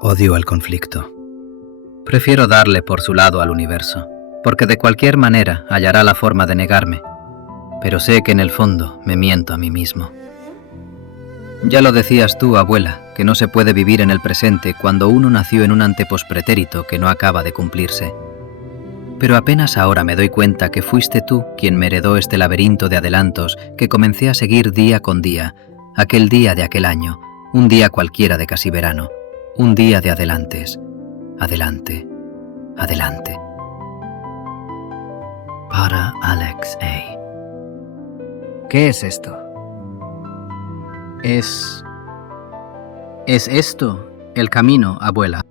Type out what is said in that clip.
Odio el conflicto. Prefiero darle por su lado al universo, porque de cualquier manera hallará la forma de negarme, pero sé que en el fondo me miento a mí mismo. Ya lo decías tú, abuela, que no se puede vivir en el presente cuando uno nació en un antepospretérito que no acaba de cumplirse. Pero apenas ahora me doy cuenta que fuiste tú quien me heredó este laberinto de adelantos que comencé a seguir día con día, aquel día de aquel año, un día cualquiera de casi verano, un día de adelantes, adelante, adelante. Para Alex A. ¿Qué es esto? Es esto el camino, abuela.